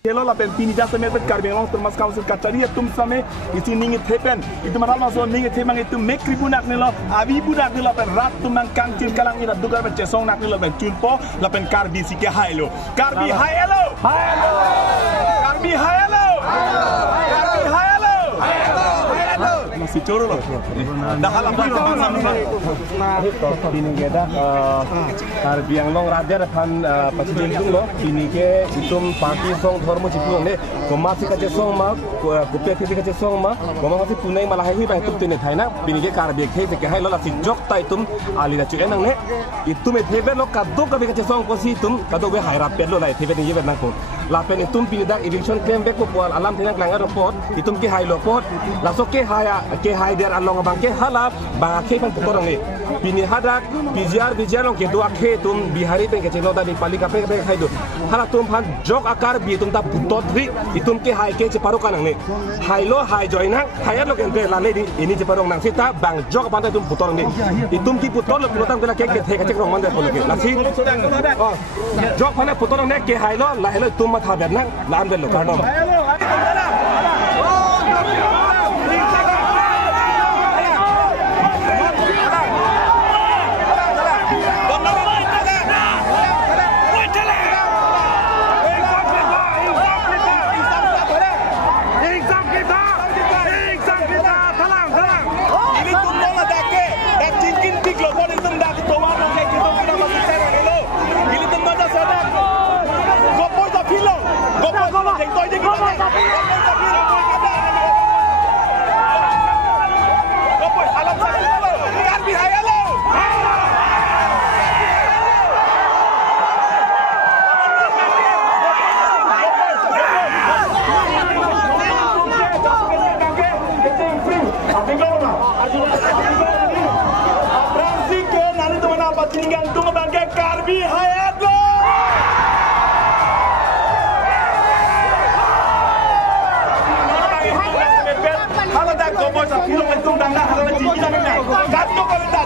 Kalau lapen pini jasa merbet karbeng long termas kausul kacari tum same itu ningi tepen itu masalah so ningi temang itu mekri bunak nilo abi bunak nilo pen rat tumang kangcil kalang ina dugar ben cesong nak nilo ben tunpo lapen karbi sike hailo karbi hailo karbi hailo karbi hailo masih coro loh dah halam Bini kita karbi yang long rajar pan pasti itu loh bini ke itu parti song hormo cikung deh komasi kaca song mah kopi kaca song mah komasi punai malah hehi bah itu tuh thai nak bini ke karbi ke hai lo lah si jok ta itu ali dah cuci nang ne itu me thebe lo kado kabi kaca song posi itu kado be hai rapet lo lah thebe ni be nang ko lapen itu bini dak eviction claim be ko pual alam tinang kelangar report itu ke hai lo pot langsung ke hai der along bang ke halap bang ke pan putorang ni bini hadak bijar long ke dua ke tum bihari pen ke cheno da di pali kape hai do hala tum pan jok akar bi tum ta putot ri itum ke hai ke ceparu kanang ni hai lo hai joinang hai lo ke la le di ini ceparong nang sita bang jok pan tum putorang ni itum ki putol lo putan kena ke cek rong man de polo ke lasi jok pan putorang ne ke hai lo la lo tum ma tha ber nang la am de lo karnom Kalau dah kau boleh pilih untuk dah nak, kalau jadi dah nak, kau kalau dah